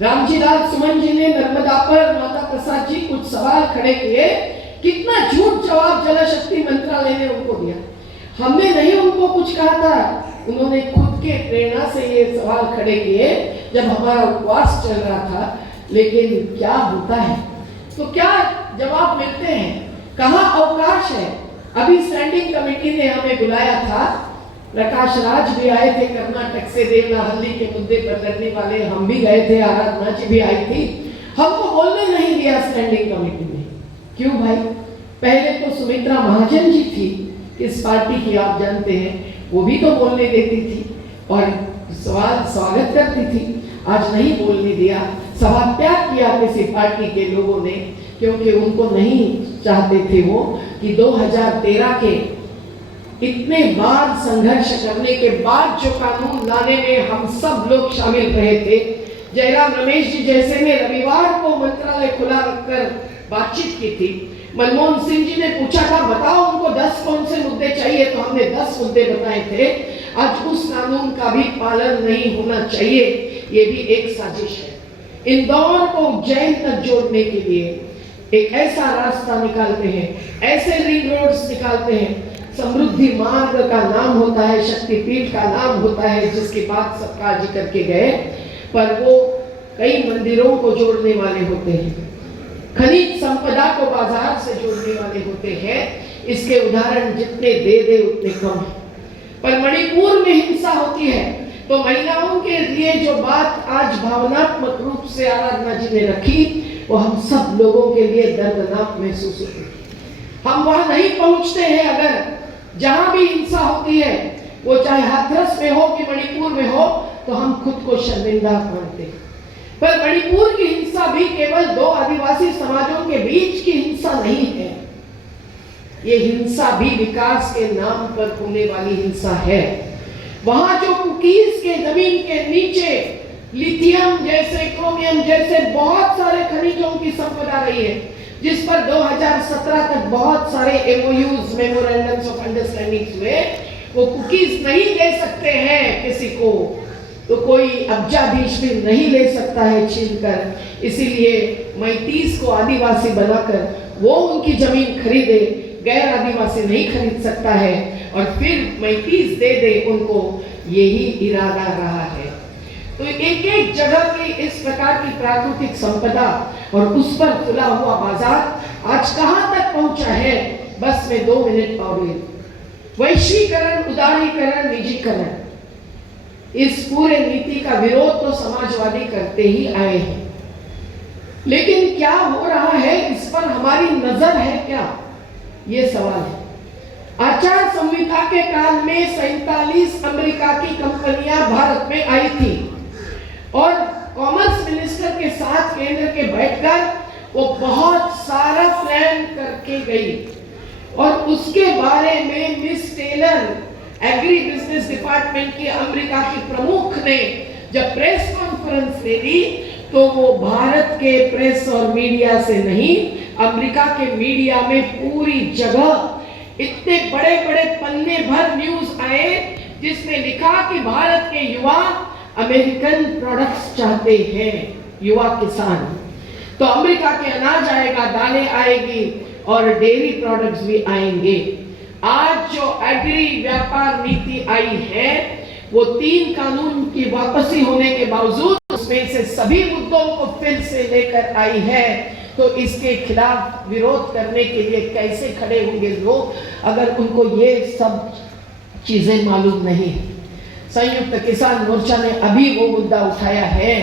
रामजी लाल सुमन जी ने नर्मदा पर माता प्रसाद जी कुछ सवाल खड़े किए कितना झूठ जवाब जल शक्ति मंत्रालय ने उनको दिया। हमने नहीं उनको कुछ कहा था, उन्होंने खुद के प्रेरणा से ये सवाल खड़े किए जब हमारा उपवास चल रहा था। लेकिन क्या होता है, तो क्या जवाब मिलते हैं, कहाँ अवकाश है। अभी स्टैंडिंग कमेटी ने हमें बुलाया था, प्रकाश राज भी आए थे कर्नाटक से, देवनाहल्ली के मुद्दे पर लड़ने वाले, हम भी गए थे, आराधना जी भी आई थी। हमको बोलने नहीं दिया स्टैंडिंग कमेटी में। क्यों भाई? पहले तो सुमित्रा महाजन जी थी, किस पार्टी की आप जानते हैं, वो भी तो बोलने देती थी और सवाल स्वागत करती थी। आज नहीं बोलने दिया, सभा त्याग किया किसी पार्टी के लोगों ने, क्योंकि उनको नहीं चाहते थे वो कि 2013 के इतने बार संघर्ष करने के बाद जो कानून लाने में हम सब लोग शामिल रहे थे। जयराम रमेश जी जैसे ने रविवार को मंत्रालय खुला रखकर बातचीत की थी। मनमोहन सिंह जी ने पूछा था बताओ उनको 10 कौन से मुद्दे चाहिए, तो हमने 10 मुद्दे बताए थे। आज उस कानून का भी पालन नहीं होना चाहिए, ये भी एक साजिश है। इंदौर को उज्जैन तक जोड़ने के लिए एक ऐसा रास्ता निकालते हैं, ऐसे रिंग रोड्स निकालते हैं। समृद्धि मार्ग का नाम होता है, शक्तिपीठ का नाम होता है, जिसकी बात सरकार जी करके गए, पर वो कई मंदिरों को जोड़ने वाले होते हैं, खनिज संपदा को बाजार से जोड़ने वाले होते हैं। इसके उदाहरण जितने दे दे उतने कम है। पर मणिपुर में हिंसा होती है तो महिलाओं के लिए जो बात आज भावनात्मक रूप से आराधना जी ने रखी, वो हम सब लोगों के लिए दर्दनाक महसूस होती है। हम वहां नहीं पहुंचते हैं। अगर जहां भी हिंसा होती है, वो चाहे हाथरस में हो कि मणिपुर में हो, तो हम खुद को शर्मिंदा मानते हैं। पर मणिपुर की हिंसा भी केवल 2 आदिवासी समाजों के बीच की हिंसा नहीं है, ये हिंसा भी विकास के नाम पर होने वाली हिंसा है। वहां जो कुकीज के जमीन के नीचे लिथियम जैसे, क्रोमियम जैसे बहुत सारे खनिजों की संपदा रही है, जिस पर 2017 तक बहुत सारे एमओयूज, मेमोरेंडम्स ऑफ अंडरस्टैंडिंग हुए, वो कुकीज नहीं दे सकते हैं किसी को, तो कोई अब्जाधीश भी नहीं ले सकता है छीनकर। इसीलिए मैतीस को आदिवासी बनाकर वो उनकी जमीन खरीदे, गैर आदिवासी नहीं खरीद सकता है, और फिर मैतीस दे दे उनको, यही इरादा रहा है। तो एक एक जगह की इस प्रकार की प्राकृतिक संपदा और उस पर खुला हुआ बाजार आज कहां तक पहुंचा है, बस में 2 मिनट पाओगे। वैश्वीकरण, उदारीकरण, निजीकरण, इस पूरे नीति का विरोध तो समाजवादी करते ही आए हैं। लेकिन क्या हो रहा है, इस पर हमारी नजर है क्या, ये सवाल है। आचार संहिता के काल में 47 अमेरिका की कंपनियां भारत में आई थी और कॉमर्स मिनिस्टर के साथ केंद्र के बैठकर वो बहुत सारा प्लान करके गई, और उसके बारे में Miss Taylor, agribusiness department की अमेरिका की प्रमुख ने जब प्रेस कॉन्फ्रेंस ले ली, तो वो भारत के प्रेस और मीडिया से नहीं, अमेरिका के मीडिया में पूरी जगह इतने बड़े बड़े पन्ने भर न्यूज आए जिसमें लिखा कि भारत के युवा अमेरिकन प्रोडक्ट्स चाहते हैं, युवा किसान। तो अमेरिका के अनाज आएगा, दालें आएगी और डेयरी प्रोडक्ट्स भी आएंगे। आज जो एग्री व्यापार नीति आई है, वो 3 कानून की वापसी होने के बावजूद उसमें से सभी मुद्दों को फिर से लेकर आई है। तो इसके खिलाफ विरोध करने के लिए कैसे खड़े होंगे लोग, अगर उनको ये सब चीजें मालूम नहीं। संयुक्त किसान मोर्चा ने अभी वो मुद्दा उठाया है,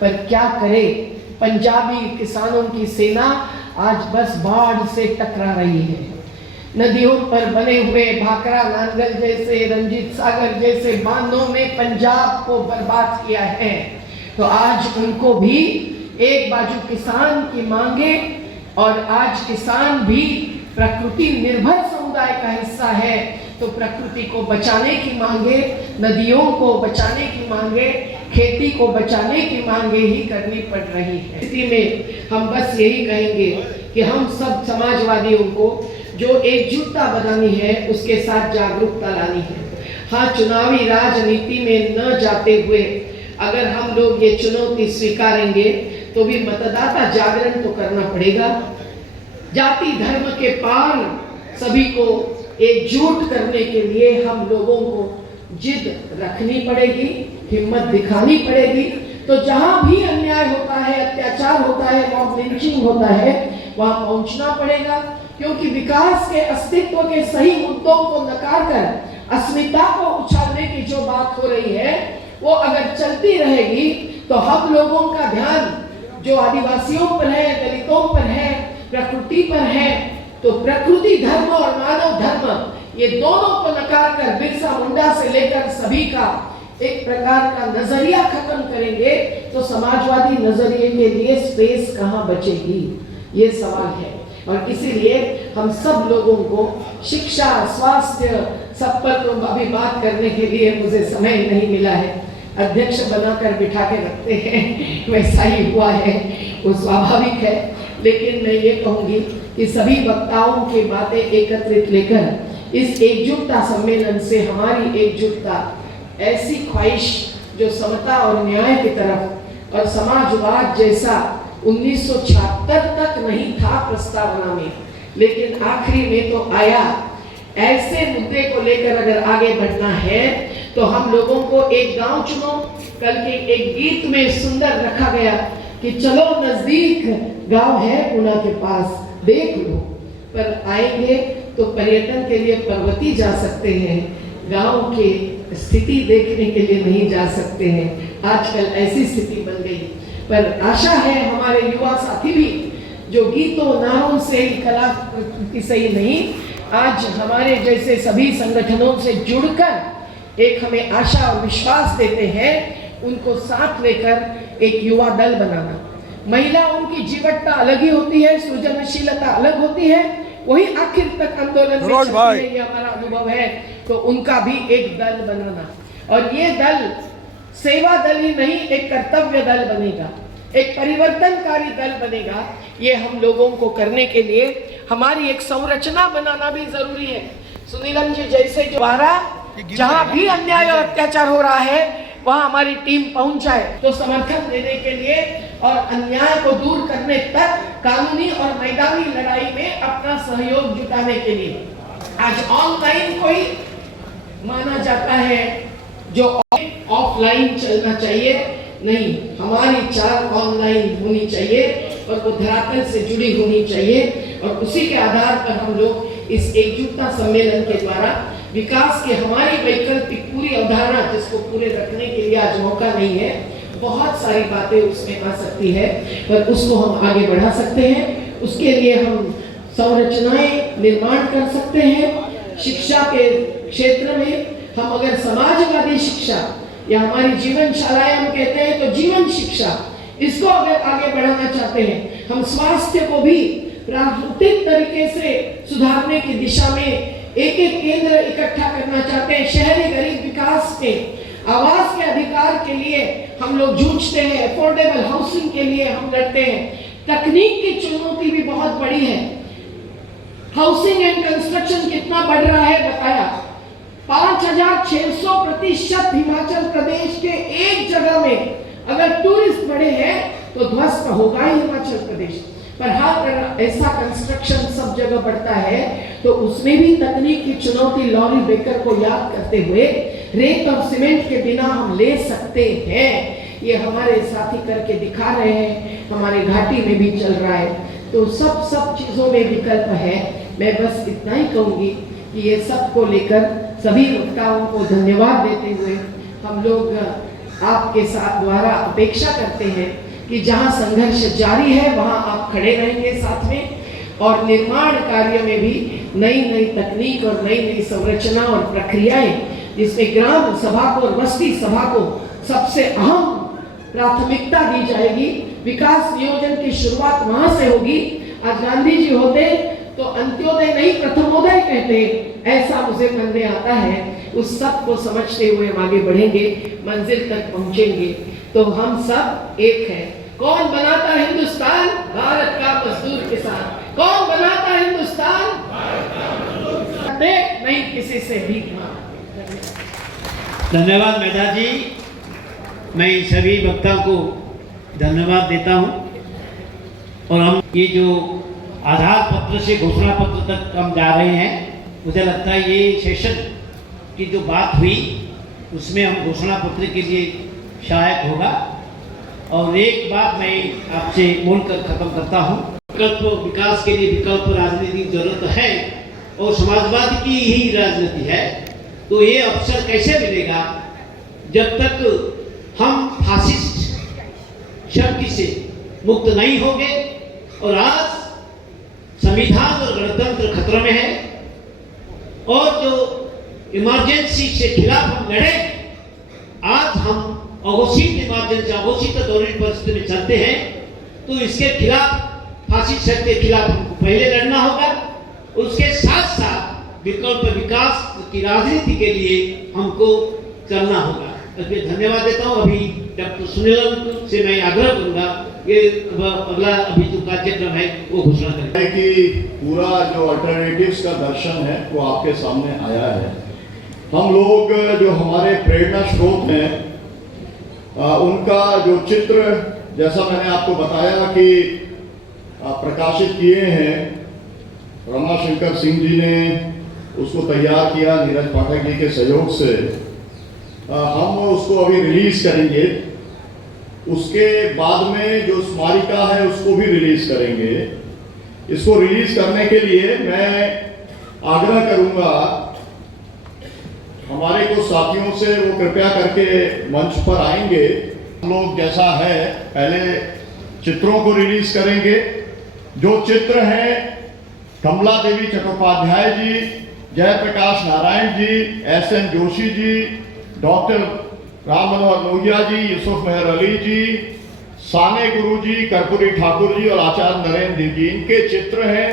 पर क्या करे, पंजाबी किसानों की सेना आज बस बाढ़ से टकरा रही है। नदियों पर बने हुए भाखड़ा नांगल जैसे, रंजीत सागर जैसे बांधों में पंजाब को बर्बाद किया है। तो आज उनको भी एक बाजू किसान की मांगे, और आज किसान भी प्रकृति निर्भर समुदाय का हिस्सा है, तो प्रकृति को बचाने की मांगे, नदियों को बचाने की मांगे, खेती को बचाने की मांगे ही करनी पड़ रही है। स्थिति में हम बस यही कहेंगे कि हम सब समाजवादियों को जो एकजुटता बनानी है, उसके साथ जागरूकता लानी है। हाँ, चुनावी राजनीति में न जाते हुए अगर हम लोग ये चुनौती स्वीकारेंगे, तो भी मतदाता जागरण तो करना पड़ेगा। जाति धर्म के पार सभी को एकजुट करने के लिए हम लोगों को जिद रखनी पड़ेगी, हिम्मत दिखानी पड़ेगी। तो जहां भी अन्याय होता है, अत्याचार होता है, मॉब लिंचिंग होता है, वहां पहुंचना पड़ेगा, क्योंकि विकास के अस्तित्व के सही मुद्दों को नकार कर अस्मिता को उछालने की जो बात हो रही है वो अगर चलती रहेगी तो हम लोगों का ध्यान जो आदिवासियों पर है, दलितों पर है, प्रकृति पर है, तो प्रकृति धर्म और मानव धर्म ये दोनों को नकार कर बिरसा मुंडा से लेकर सभी का एक प्रकार का नजरिया खत्म करेंगे तो समाजवादी नजरिए के लिए स्पेस कहां बचेगी, ये सवाल है। और इसीलिए हम सब लोगों को शिक्षा, स्वास्थ्य सब पर तो अभी बात करने के लिए मुझे समय नहीं मिला है, अध्यक्ष बनाकर बिठा के रखते हैं, वैसा ही हुआ है, वो स्वाभाविक है। लेकिन मैं ये कहूंगी कि सभी वक्ताओं की बातें एकत्रित लेकर इस एकजुटता सम्मेलन से हमारी एकजुटता, ऐसी ख्वाहिश जो समता और न्याय की तरफ और समाजवाद जैसा 1976 तक नहीं था प्रस्तावना में, लेकिन आखिरी में तो आया। ऐसे मुद्दे को लेकर अगर आगे बढ़ना है तो हम लोगों को एक गांव चुनो। कल के एक गीत में सुंदर रखा गया कि चलो नजदीक गांव है पुणे के पास, देख लो। पर आएंगे तो पर्यटन के लिए पर्वती जा सकते हैं, गांव के स्थिति देखने के लिए नहीं जा सकते हैं। आजकल ऐसी स्थिति बन गई। पर आशा है हमारे युवा साथी भी जो गीतों नारों से ही, कलाकृति से ही नहीं, आज हमारे जैसे सभी संगठनों से जुड़कर एक हमें आशा और विश्वास देते हैं, उनको साथ लेकर एक युवा दल बनाना। महिला उनकी जीवटता अलग ही होती है, सृजनशीलता अलग होती है, वही आखिर तक आंदोलन में चलती है, ये हमारा अनुभव है। तो उनका भी एक दल बनाना, और ये दल सेवा दल ही नहीं, एक कर्तव्य दल बनेगा, एक परिवर्तनकारी दल बनेगा। ये हम लोगों को करने के लिए हमारी एक संरचना बनाना भी जरूरी है। सुनीलम जी जैसे जो जहां भी अन्याय और अत्याचार हो रहा है वहां हमारी टीम पहुंच जाए, तो समर्थन देने के लिए और अन्याय को दूर करने तक कानूनी और मैदानी लड़ाई में अपना सहयोग जुटाने के लिए। आज ऑनलाइन को ही माना जाता है, जो ऑफलाइन चलना चाहिए, नहीं, हमारी चाल ऑनलाइन होनी चाहिए और वो धरातल से जुड़ी होनी चाहिए। और उसी के आधार पर हम लोग इस एकजुटता सम्मेलन के द्वारा विकास के हमारी वैकल्पिक पूरी अवधारणा, जिसको पूरे रखने के लिए आज मौका नहीं है, बहुत सारी बातें उसमें आ सकती है, पर उसको हम आगे बढ़ा सकते हैं। उसके लिए हम संरचनाएं निर्माण कर सकते हैं। शिक्षा के क्षेत्र में हम अगर समाजवादी शिक्षा या हमारी जीवन शालाएं हम कहते हैं तो जीवन शिक्षा, इसको अगर आगे बढ़ाना चाहते हैं, हम स्वास्थ्य को भी प्राकृतिक तरीके से सुधारने की दिशा में एक एक केंद्र इकट्ठा करना चाहते हैं। शहरी गरीब विकास के आवास के अधिकार के लिए हम लोग जूझते हैं, अफोर्डेबल हाउसिंग के लिए हम लड़ते हैं। तकनीक की चुनौती भी बहुत बड़ी है। हाउसिंग एंड कंस्ट्रक्शन कितना बढ़ रहा है बताया, 5600% हिमाचल प्रदेश के एक जगह में अगर टूरिस्ट बढ़े हैं तो ध्वस्त होगा ही हिमाचल प्रदेश। पर हाँ, ऐसा कंस्ट्रक्शन सब जगह बढ़ता है तो उसमें भी तकनीक की चुनौती लॉरी बेकर को याद करते हुए रेत और सीमेंट के बिना हम ले सकते हैं। ये हमारे साथी करके दिखा रहे हैं, हमारे घाटी में भी चल रहा है। तो सब चीजों में विकल्प है। मैं बस इतना ही कहूंगी कि ये सब को लेकर सभी वक्ताओं को धन्यवाद देते हुए हम लोग आपके साथ द्वारा अपेक्षा करते हैं कि जहां संघर्ष जारी है वहां आप खड़े रहेंगे साथ में, और निर्माण कार्य में भी नई नई तकनीक और नई नई संरचना और प्रक्रियाएं, जिसमें ग्राम सभा को और बस्ती सभा को सबसे अहम प्राथमिकता दी जाएगी। विकास नियोजन की शुरुआत वहां से होगी। आज गांधी जी होते तो अंत्योदय नहीं प्रथमोदय कहते, ऐसा मुझे मन में आता है। उस सब को समझते हुए हम आगे बढ़ेंगे, मंजिल तक पहुंचेंगे। तो हम सब एक हैं। कौन बनाता हिंदुस्तान? भारत का मजदूर किसान। कौन बनाता हिंदुस्तान? भारत का मजदूर। नहीं किसी से भीख मांग। धन्यवाद मेधा जी। मैं सभी वक्ताओं को धन्यवाद देता हूं। और हम ये जो आधार पत्र से घोषणा पत्र तक हम जा रहे हैं। मुझे लगता है ये सेशन की जो बात हुई उसमें हम घोषणा पत्र के लिए सहायक होगा। और एक बात मैं आपसे बोलकर खत्म करता हूँ, विकल्प विकास के लिए विकल्प राजनीति की जरूरत है और समाजवाद की ही राजनीति है। तो ये अवसर कैसे मिलेगा जब तक हम फासिस्ट शक्ति से मुक्त नहीं होंगे। और आज संविधान और गणतंत्र खतरे में है और जो इमरजेंसी से खिलाफ हम लड़े, आज हम अघोषित इमरजेंसी अघोषित जरूरी परिस्थिति में चलते हैं, तो इसके खिलाफ फासिस्ट शक्ति के खिलाफ हमको पहले लड़ना होगा। उसके साथ साथ विकल्प विकास की राजनीति के लिए हमको चलना होगा। इसलिए धन्यवाद देता हूँ। अभी डॉक्टर सुनील से मैं आग्रह करूंगा ये अगला अभी जो कार्यक्रम है वो घोषणा करें कि पूरा जो अल्टरनेटिव्स का दर्शन है वो आपके सामने आया है। हम लोग जो हमारे प्रेरणा स्रोत हैं उनका जो चित्र जैसा मैंने आपको बताया कि प्रकाशित किए हैं, रमाशंकर सिंह जी ने उसको तैयार किया नीरज पाठक जी के सहयोग से। हम उसको अभी रिलीज करेंगे। उसके बाद में जो स्मारिका है उसको भी रिलीज करेंगे। इसको रिलीज करने के लिए मैं आग्रह करूंगा हमारे कुछ साथियों से, वो कृपया करके मंच पर आएंगे। हम लोग जैसा है पहले चित्रों को रिलीज करेंगे। जो चित्र हैं कमला देवी चट्टोपाध्याय जी, जयप्रकाश नारायण जी, एस.एन. जोशी जी, डॉक्टर राम मनोहर लोहिया जी, यूसुफ मेहर अली जी, साने गुरु जी, कर्पूरी ठाकुर जी और आचार्य नरेंद्र जी, इनके चित्र हैं।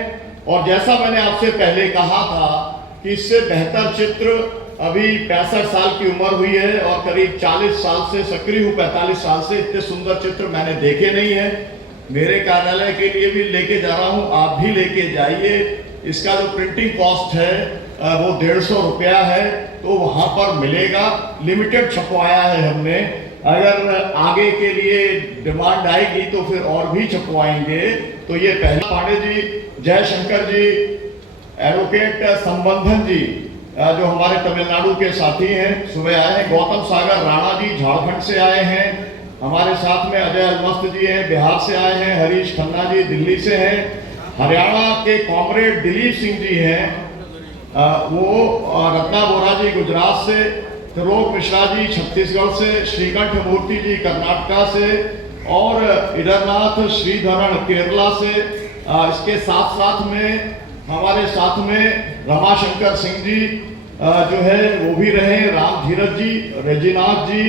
और जैसा मैंने आपसे पहले कहा था कि इससे बेहतर चित्र अभी 65 साल की उम्र हुई है और करीब 40 साल से सक्रिय हूँ, 45 साल से इतने सुंदर चित्र मैंने देखे नहीं है। मेरे कार्यालय के लिए भी लेके जा रहा हूँ, आप भी लेके जाइए। इसका जो प्रिंटिंग कॉस्ट है वो 150 रुपया है, तो वहाँ पर मिलेगा। लिमिटेड छपवाया है हमने, अगर आगे के लिए डिमांड आएगी तो फिर और भी छपवाएंगे। तो ये पहले पांडे जी, जयशंकर जी, एडवोकेट संबंधन जी जो हमारे तमिलनाडु के साथी हैं सुबह आए हैं, गौतम सागर राणा जी झारखंड से आए हैं, हमारे साथ में अजय अलमस्त जी हैं बिहार से आए हैं, हरीश खन्ना जी दिल्ली से हैं, हरियाणा के कॉमरेड दिलीप सिंह जी हैं, वो रत्ना बोरा जी गुजरात से, त्रिलोक मिश्रा जी छत्तीसगढ़ से, श्रीकंठ मूर्ति जी कर्नाटका से और इधरनाथ श्रीधरण केरला से। इसके साथ साथ में हमारे साथ में रमाशंकर सिंह जी जो है वो भी रहे, राम धीरज जी, रेजिनाथ जी,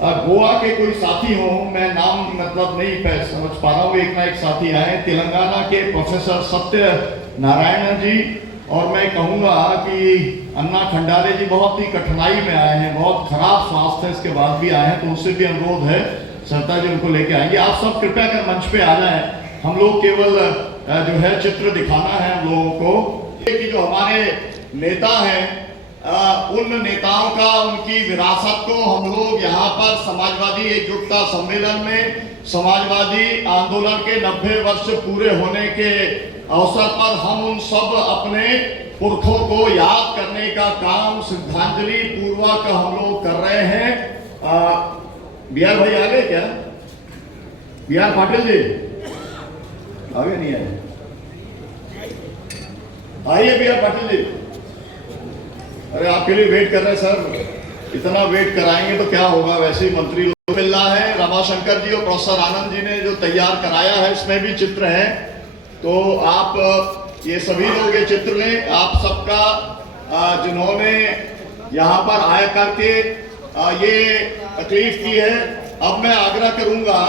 गोवा के कोई साथी हों, मैं नाम मतलब नहीं समझ पा रहा हूँ, एक ना एक साथी आए, तेलंगाना के प्रोफेसर सत्य नारायण जी। और मैं कहूँगा कि अन्ना खंडारे जी बहुत ही कठिनाई में आए हैं, बहुत खराब स्वास्थ्य है, इसके बाद भी आए हैं, तो उनसे भी अनुरोध है सरता जी उनको लेके आएंगे। आप सब कृपया कर मंच पे आ जाएं। हम लोग केवल जो है चित्र दिखाना है हम लोगों को कि जो हमारे नेता हैं उन नेताओं का, उनकी विरासत को हम लोग यहाँ पर समाजवादी एकजुटता सम्मेलन में समाजवादी आंदोलन के 90 वर्ष पूरे होने के अवसर पर हम उन सब अपने पुरखों को याद करने का काम श्रद्धांजलि पूर्वक हम लोग कर रहे हैं। बिहार भाई आ गए क्या? बिहार पाटिल जी आगे नहीं आए? आइए बिहार पाटिल जी। अरे आपके लिए वेट कर रहे हैं सर, इतना वेट कराएंगे तो क्या होगा, वैसे ही मंत्री लोग मिल रहा है। रमाशंकर जी और प्रोफेसर आनंद जी ने जो तैयार कराया है इसमें भी चित्र है, तो आप ये सभी लोग ये चित्र लें। आप सबका जिन्होंने यहाँ पर आया करके ये तकलीफ की है, अब मैं आग्रह करूंगा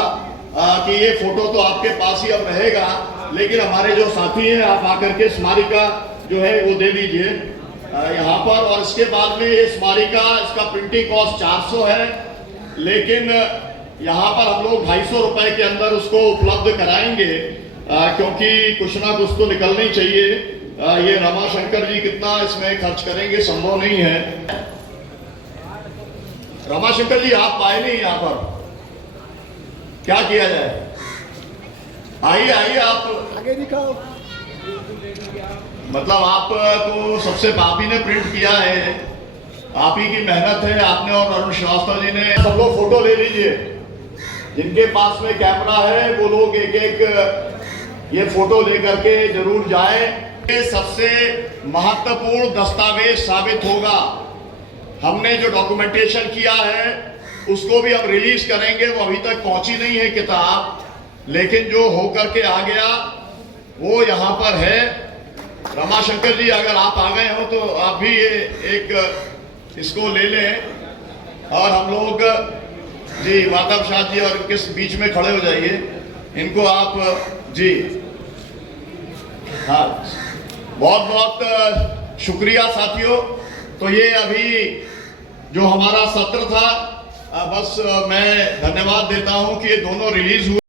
कि ये फोटो तो आपके पास ही अब रहेगा, लेकिन हमारे जो साथी हैं आप आकर के स्मारिका जो है वो दे दीजिए यहाँ पर। और इसके बाद में ये स्मारिका, इसका प्रिंटिंग कॉस्ट 400 है, लेकिन यहाँ पर हम लोग 250 रुपए के अंदर उसको उपलब्ध कराएंगे, क्योंकि कुछ ना कुछ तो निकलना ही चाहिए। ये रमाशंकर जी कितना इसमें खर्च करेंगे संभव नहीं है। रमाशंकर जी आप आए नहीं यहाँ पर, क्या किया जाए? आइए आइए आप आगे दिखाओ। मतलब आपको सबसे आप ही ने प्रिंट किया है, आप ही की मेहनत है, आपने और अरुण श्रीवास्तव जी ने। सब लोग फोटो ले लीजिए, जिनके पास में कैमरा है वो लोग एक एक ये फोटो लेकर के जरूर जाएं। ये सबसे महत्वपूर्ण दस्तावेज साबित होगा। हमने जो डॉक्यूमेंटेशन किया है उसको भी हम रिलीज करेंगे। वो अभी तक पहुंची नहीं है किताब, लेकिन जो होकर के आ गया वो यहाँ पर है। रमाशंकर जी, अगर आप आ गए हो तो आप भी ये एक इसको ले लें और हम लोग जी माधव शाह जी और किस बीच में खड़े हो जाइए, इनको आप जी। हाँ, बहुत बहुत शुक्रिया साथियों। तो ये अभी जो हमारा सत्र था, बस मैं धन्यवाद देता हूं कि ये दोनों रिलीज हुए।